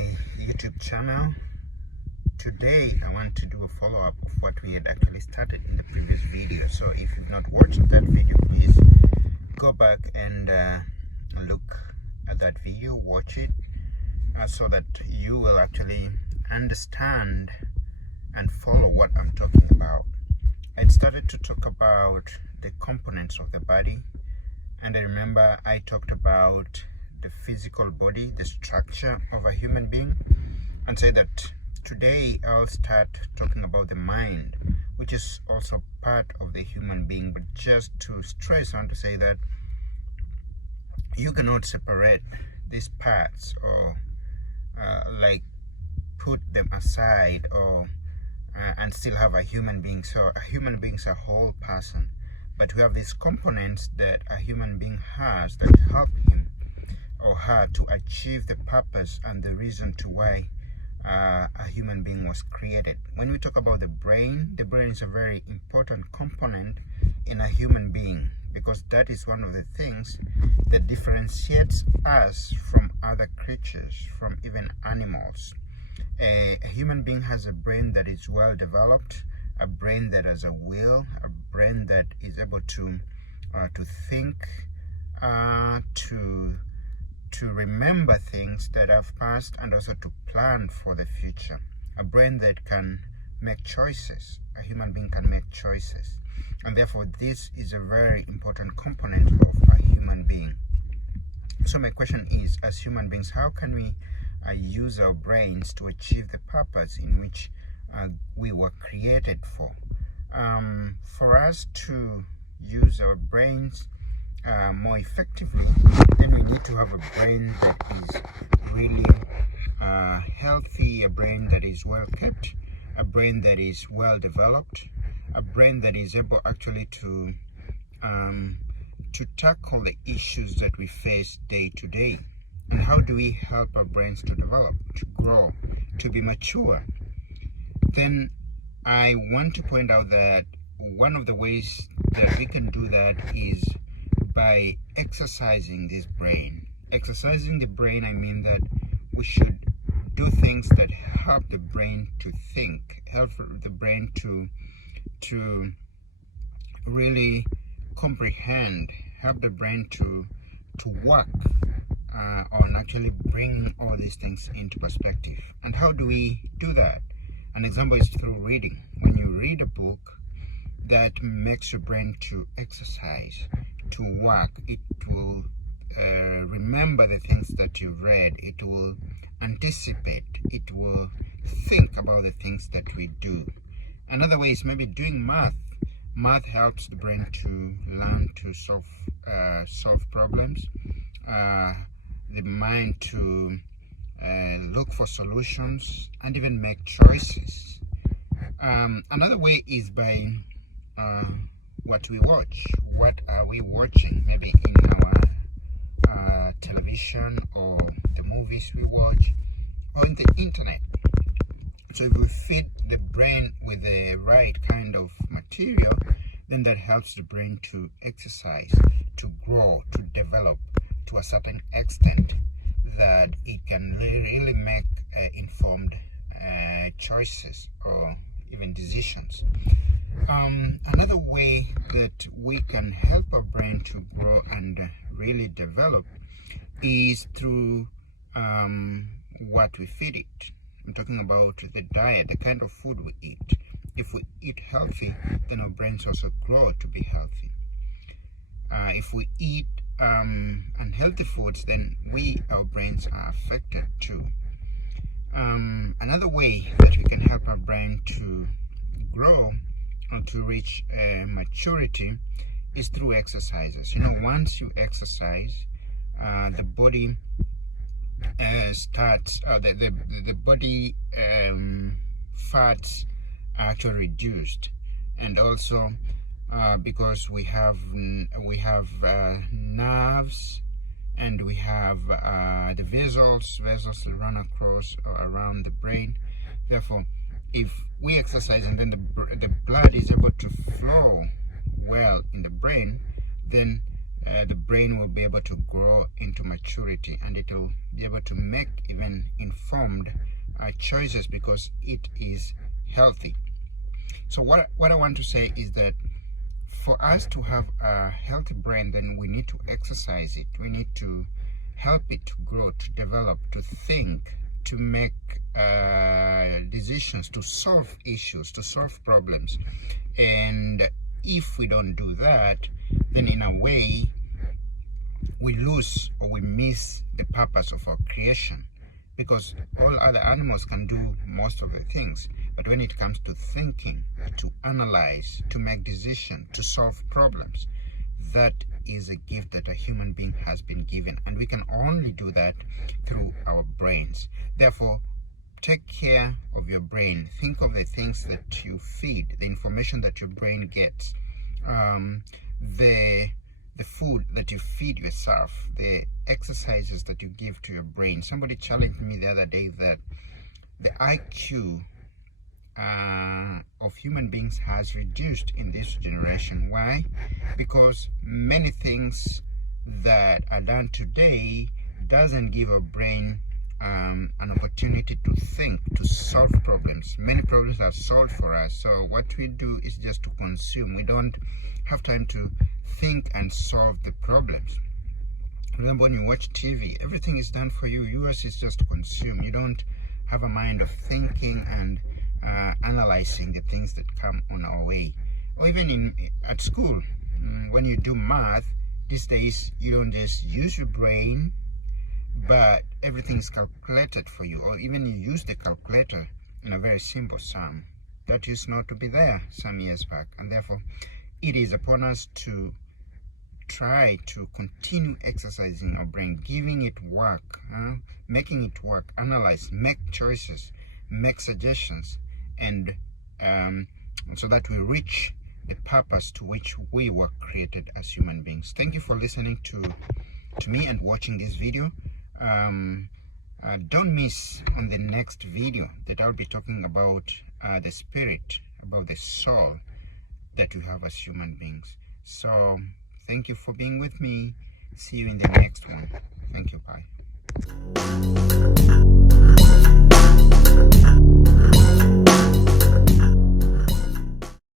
my YouTube channel. Today I want to do a follow-up of what we had actually started in the previous video. So if you've not watched that video, please go back and look at that video, watch it, so that you will actually understand and follow what I'm talking about. I started to talk about the components of the body, and I remember I talked about the physical body, the structure of a human being, and say that today I'll start talking about the mind, which is also part of the human being. But just to stress on to say that you cannot separate these parts or like put them aside or and still have a human being. So a human being is a whole person, but we have these components that a human being has that help him or her to achieve the purpose and the reason to why a human being was created. When we talk about the brain is a very important component in a human being, because that is one of the things that differentiates us from other creatures, from even animals. A human being has a brain that is well developed, a brain that has a will, a brain that is able to think, to remember things that have passed, and also to plan for the future. A brain that can make choices. A human being can make choices, and therefore this is a very important component of a human being. So my question is, as human beings, how can we use our brains to achieve the purpose in which we were created for? For us to use our brains more effectively, then we need to have a brain that is really healthy, a brain that is well kept, a brain that is well developed, a brain that is able actually to tackle the issues that we face day to day. And how do we help our brains to develop, to grow, to be mature? Then I want to point out that one of the ways that we can do that is by exercising this brain. Exercising the brain, I mean that we should do things that help the brain to think, help the brain to really comprehend, help the brain to work on actually bringing all these things into perspective. And how do we do that? An example is through reading. When you read a book, that makes your brain to exercise, to work. It will remember the things that you've read. It will anticipate. It will think about the things that we do. Another way is maybe doing math. Math helps the brain to learn to solve problems, the mind to look for solutions and even make choices. Another way is by what we watch. What are we watching? Maybe in our television, or the movies we watch, or in the internet. So if we feed the brain with the right kind of material, then that helps the brain to exercise, to grow, to develop to a certain extent that it can really make informed choices or even decisions. Another way that we can help our brain to grow and really develop is through what we feed it. I'm talking about the diet, the kind of food we eat. If we eat healthy, then our brains also grow to be healthy. If we eat unhealthy foods, then our brains are affected too. Another way that we can help our brain to grow or to reach maturity is through exercises. Once you exercise, the body starts, the body fats are actually reduced, and also because we have nerves, and we have the vessels that run across or around the brain. Therefore, if we exercise and then the blood is able to flow well in the brain, then the brain will be able to grow into maturity, and it will be able to make even informed choices because it is healthy. So what I want to say is that for us to have a healthy brain, then we need to exercise it. We need to help it to grow, to develop, to think, to make decisions, to solve issues, to solve problems. And if we don't do that, then in a way we lose or we miss the purpose of our creation, because all other animals can do most of the things, but when it comes to thinking, to analyze, to make decisions, to solve problems, that is a gift that a human being has been given, and we can only do that through our brains. Therefore, take care of your brain. Think of the things that you feed, the information that your brain gets, the food that you feed yourself, the exercises that you give to your brain. Somebody challenged me the other day that the IQ of human beings has reduced in this generation. Why? Because many things that are done today doesn't give our brain an opportunity to think, to solve problems. Many problems are solved for us, so what we do is just to consume. We don't have time to think and solve the problems. Remember, when you watch TV, everything is done for you. Yours is just to consume. You don't have a mind of thinking and analyzing the things that come on our way. Or even at school, when you do math these days, you don't just use your brain, but everything is calculated for you. Or even you use the calculator in a very simple sum that used not to be there some years back. And therefore, it is upon us to try to continue exercising our brain, giving it work, making it work, analyze, make choices, make suggestions, and so that we reach the purpose to which we were created as human beings. Thank you for listening to me and watching this video. Don't miss on the next video that I'll be talking about the spirit, about the soul that we have as human beings. So thank you for being with me. See you in the next one. Thank you. Bye.